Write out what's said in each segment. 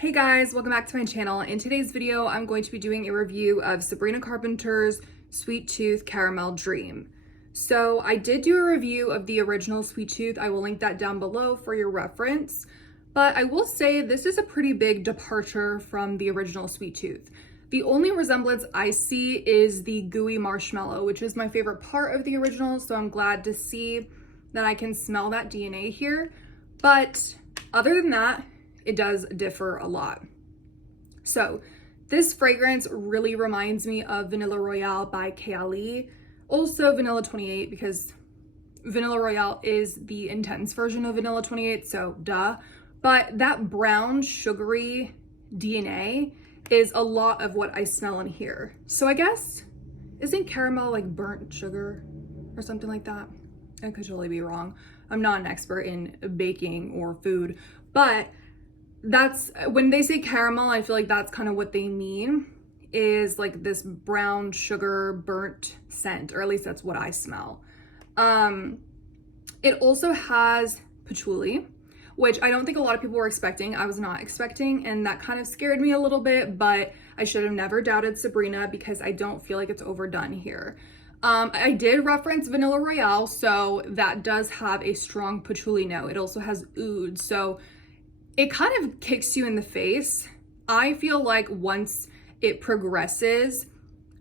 Hey guys, welcome back to my channel. In today's video, I'm going to be doing a review of Sabrina Carpenter's Sweet Tooth Caramel Dream. So I did do a review of the original Sweet Tooth. I will link that down below for your reference. But I will say this is a pretty big departure from the original Sweet Tooth. The only resemblance I see is the gooey marshmallow, which is my favorite part of the original. So I'm glad to see that I can smell that DNA here. But other than that, it does differ a lot. So this fragrance really reminds me of Vanilla Royale by Kayali, also Vanilla 28, because Vanilla Royale is the intense version of Vanilla 28, so duh. But that brown sugary DNA is a lot of what I smell in here. So I guess, isn't caramel like burnt sugar or something like that? I could totally be wrong. I'm not an expert in baking or food, but that's when they say caramel, I feel like that's kind of what they mean, is like this brown sugar burnt scent, or at least that's what I smell. It also has patchouli, which I don't think a lot of people were expecting. I was not expecting, and that kind of scared me a little bit, but I should have never doubted Sabrina because I don't feel like it's overdone here. I did reference Vanilla Royale, so that does have a strong patchouli note. It also has oud, so it kind of kicks you in the face. I feel like once it progresses,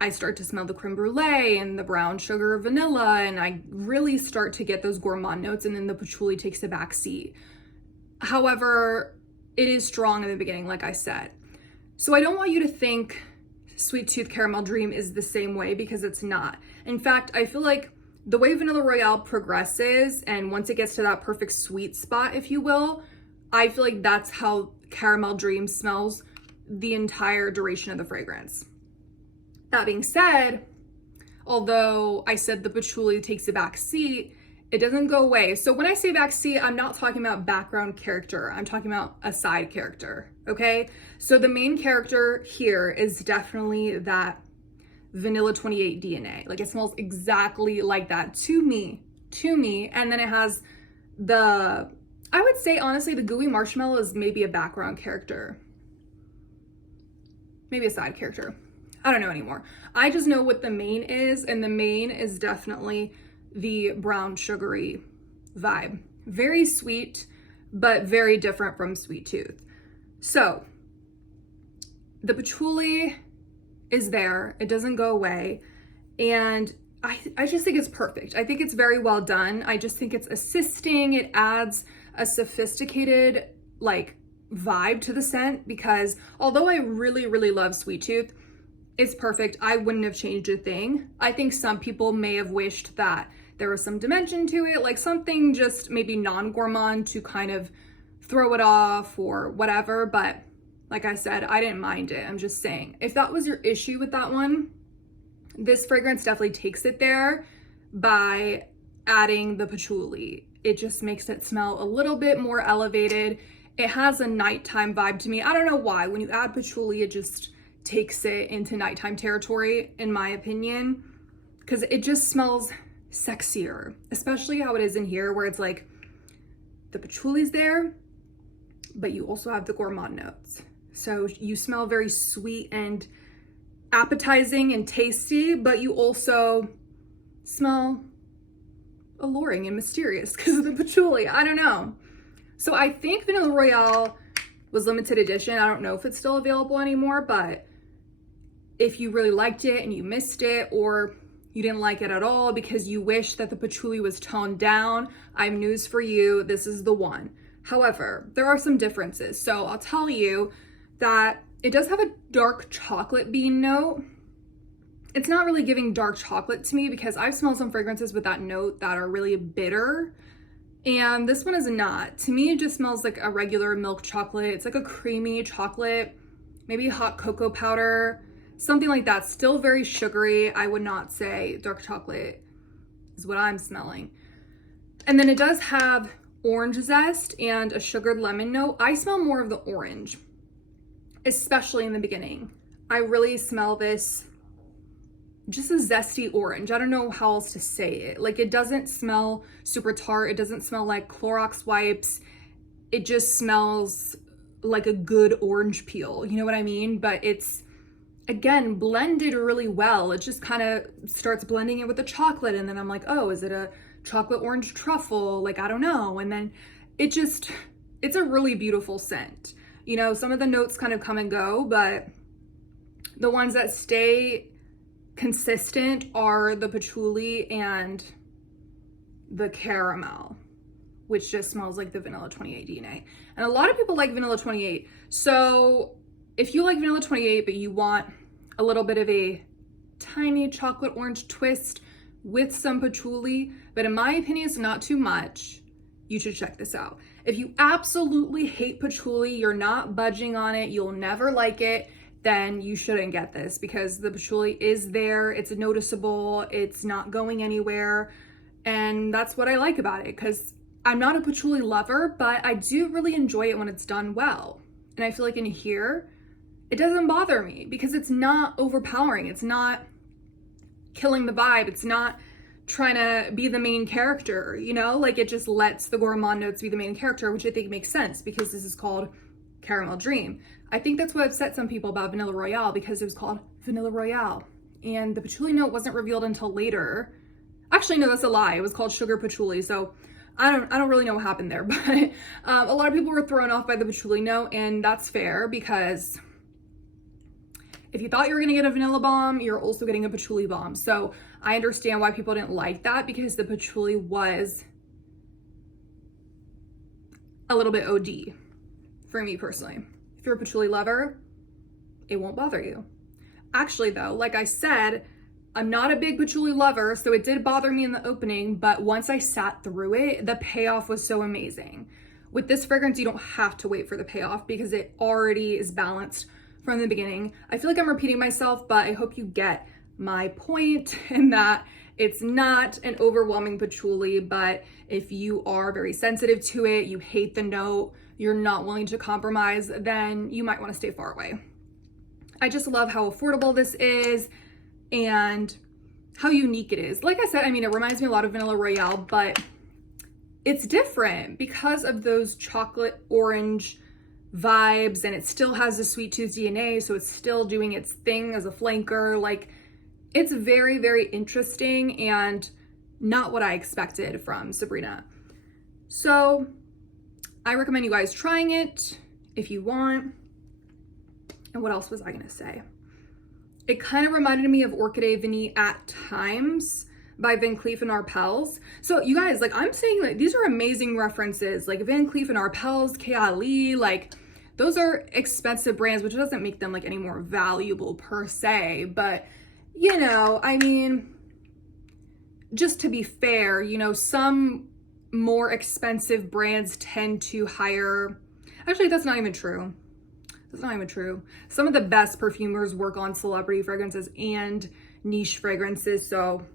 I start to smell the creme brulee and the brown sugar vanilla, and I really start to get those gourmand notes, and then the patchouli takes a back seat. However, it is strong in the beginning, like I said. So I don't want you to think Sweet Tooth Caramel Dream is the same way, because it's not. In fact, I feel like the way Vanilla Royale progresses, and once it gets to that perfect sweet spot, if you will, I feel like that's how Caramel Dream smells the entire duration of the fragrance. That being said, although I said the patchouli takes a back seat, it doesn't go away. So when I say back seat, I'm not talking about background character. I'm talking about a side character, okay? So the main character here is definitely that Vanilla 28 DNA. Like, it smells exactly like that to me. And then it has I would say, honestly, the gooey marshmallow is maybe a background character. Maybe a side character. I don't know anymore. I just know what the main is, and the main is definitely the brown sugary vibe. Very sweet, but very different from Sweet Tooth. So, the patchouli is there. It doesn't go away. And I just think it's perfect. I think it's very well done. I just think it's assisting. It adds a sophisticated like vibe to the scent, because although I really, really love Sweet Tooth, it's perfect. I wouldn't have changed a thing. I think some people may have wished that there was some dimension to it, like something just maybe non-gourmand to kind of throw it off or whatever. But like I said, I didn't mind it. I'm just saying, if that was your issue with that one, this fragrance definitely takes it there by adding the patchouli. It just makes it smell a little bit more elevated. It has a nighttime vibe to me. I don't know why. When you add patchouli, it just takes it into nighttime territory, in my opinion, because it just smells sexier, especially how it is in here, where it's like the patchouli's there, but you also have the gourmand notes. So you smell very sweet and appetizing and tasty, but you also smell alluring and mysterious because of the patchouli. I don't know. So I think Vanilla Royale was limited edition. I don't know if it's still available anymore, but if you really liked it and you missed it, or you didn't like it at all because you wish that the patchouli was toned down, I have news for you. This is the one. However, there are some differences. So I'll tell you that it does have a dark chocolate bean note. It's not really giving dark chocolate to me, because I've smelled some fragrances with that note that are really bitter, and this one is not. To me, it just smells like a regular milk chocolate. It's like a creamy chocolate, maybe hot cocoa powder, something like that. Still very sugary. I would not say dark chocolate is what I'm smelling. And then it does have orange zest and a sugared lemon note. I smell more of the orange, especially in the beginning. I really smell this, just a zesty orange. I don't know how else to say it. Like, it doesn't smell super tart. It doesn't smell like Clorox wipes. It just smells like a good orange peel, you know what I mean? But it's, again, blended really well. It just kind of starts blending it with the chocolate, and then I'm like, oh, is it a chocolate orange truffle? Like, I don't know. And then it's a really beautiful scent. You know, some of the notes kind of come and go, but the ones that stay consistent are the patchouli and the caramel, which just smells like the vanilla 28 DNA. And a lot of people like vanilla 28. So if you like vanilla 28, but you want a little bit of a tiny chocolate orange twist with some patchouli, but in my opinion, it's not too much, you should check this out. If you absolutely hate patchouli, you're not budging on it, you'll never like it, then you shouldn't get this, because the patchouli is there, it's noticeable, it's not going anywhere. And that's what I like about it, because I'm not a patchouli lover, but I do really enjoy it when it's done well. And I feel like in here, it doesn't bother me because it's not overpowering. It's not killing the vibe. It's not trying to be the main character, you know? Like, it just lets the gourmand notes be the main character, which I think makes sense because this is called Caramel Dream. I think that's what upset some people about Vanilla Royale, because it was called Vanilla Royale. And the patchouli note wasn't revealed until later. Actually, no, that's a lie. It was called Sugar Patchouli. So I don't really know what happened there, but a lot of people were thrown off by the patchouli note, and that's fair, because if you thought you were gonna get a vanilla bomb, you're also getting a patchouli bomb. So I understand why people didn't like that, because the patchouli was a little bit OD for me personally. If you're a patchouli lover, it won't bother you. Actually though, like I said, I'm not a big patchouli lover, so it did bother me in the opening, but once I sat through it, the payoff was so amazing. With this fragrance, you don't have to wait for the payoff because it already is balanced from the beginning. I feel like I'm repeating myself, but I hope you get my point in that it's not an overwhelming patchouli, but if you are very sensitive to it, you hate the note, you're not willing to compromise, then you might want to stay far away. I just love how affordable this is and how unique it is. Like I said, I mean, it reminds me a lot of Vanilla Royale, but it's different because of those chocolate orange vibes, and it still has the sweet tooth DNA, so it's still doing its thing as a flanker. Like, it's very, very interesting and not what I expected from Sabrina. So I recommend you guys trying it if you want. And what else was I gonna say? It kind of reminded me of Orchidee Vanille at times by Van Cleef & Arpels. So you guys, like, I'm saying, like, these are amazing references, like Van Cleef & Arpels, Kayali, like, those are expensive brands, which doesn't make them like any more valuable per se, but you know, I mean, just to be fair, you know, some more expensive brands tend to hire, actually, that's not even true. That's not even true. Some of the best perfumers work on celebrity fragrances and niche fragrances, so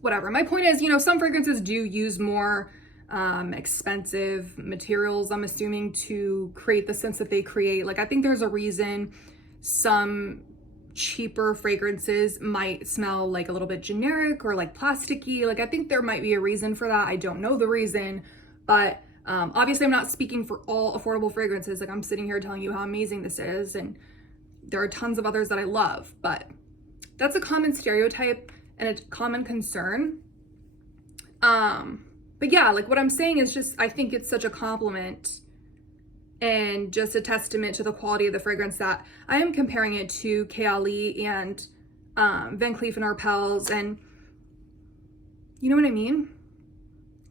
whatever. My point is, you know, some fragrances do use more expensive materials, I'm assuming, to create the sense that they create. Like, I think there's a reason some cheaper fragrances might smell like a little bit generic or like plasticky. Like, I think there might be a reason for that. I don't know the reason, but obviously I'm not speaking for all affordable fragrances. Like, I'm sitting here telling you how amazing this is, and there are tons of others that I love, but that's a common stereotype and a common concern. But yeah, like, what I'm saying is just, I think it's such a compliment and just a testament to the quality of the fragrance that I am comparing it to Kayali and Van Cleef & Arpels, and you know what I mean?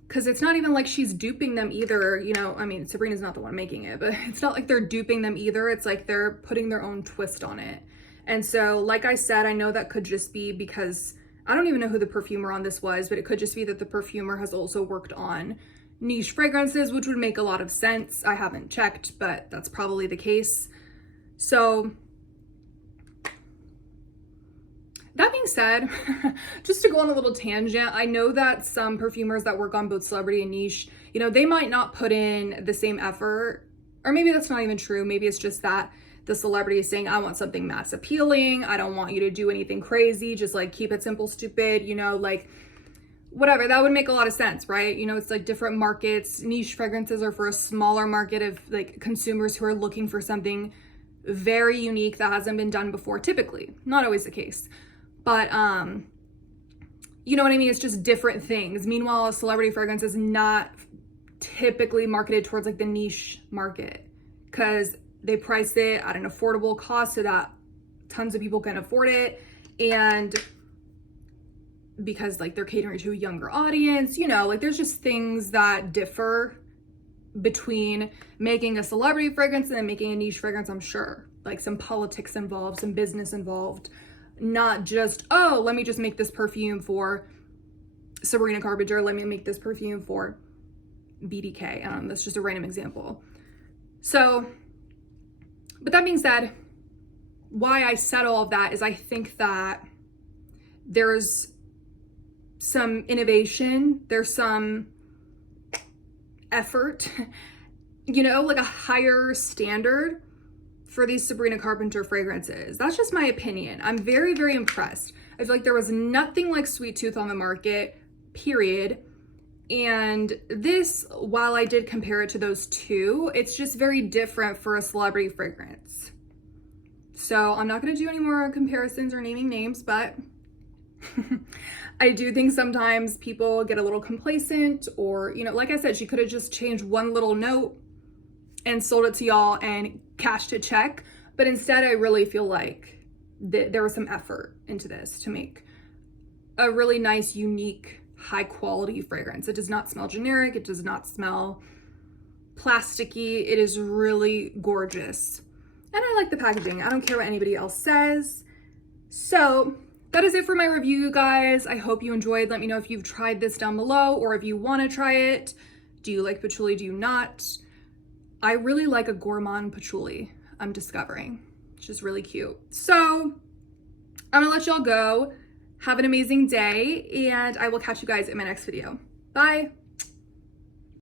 Because it's not even like she's duping them either, you know, I mean, Sabrina's not the one making it, but it's not like they're duping them either. It's like they're putting their own twist on it. And so, like I said, I know that could just be because, I don't even know who the perfumer on this was, but it could just be that the perfumer has also worked on niche fragrances, which would make a lot of sense. I haven't checked, but that's probably the case. So that being said, just to go on a little tangent, I know that some perfumers that work on both celebrity and niche, you know, they might not put in the same effort, or maybe that's not even true. Maybe it's just that the celebrity is saying, I want something mass appealing. I don't want you to do anything crazy. Just like keep it simple, stupid, you know, like whatever, that would make a lot of sense, right? You know, it's like different markets. Niche fragrances are for a smaller market of like consumers who are looking for something very unique that hasn't been done before, typically. Not always the case. But you know what I mean? It's just different things. Meanwhile, a celebrity fragrance is not typically marketed towards like the niche market because they price it at an affordable cost so that tons of people can afford it. And because like they're catering to a younger audience, you know, like there's just things that differ between making a celebrity fragrance and then making a niche fragrance, I'm sure. Like some politics involved, some business involved, not just, oh, let me just make this perfume for Sabrina Carpenter, let me make this perfume for BDK. That's just a random example. So, but that being said, why I said all of that is I think that there's some innovation, there's some effort, you know, like a higher standard for these Sabrina Carpenter fragrances. That's just my opinion. I'm very, very impressed. I feel like there was nothing like Sweet Tooth on the market, period. And this, while I did compare it to those two, it's just very different for a celebrity fragrance. So I'm not going to do any more comparisons or naming names, but I do think sometimes people get a little complacent, or, you know, like I said, she could have just changed one little note and sold it to y'all and cashed a check. But instead, I really feel like there was some effort into this to make a really nice, unique, high quality fragrance. It does not smell generic. It does not smell plasticky. It is really gorgeous. And I like the packaging. I don't care what anybody else says. So that is it for my review, guys. I hope you enjoyed. Let me know if you've tried this down below or if you want to try it. Do you like patchouli? Do you not? I really like a gourmand patchouli, I'm discovering. It's just really cute. So I'm gonna let y'all go. Have an amazing day, and I will catch you guys in my next video. Bye.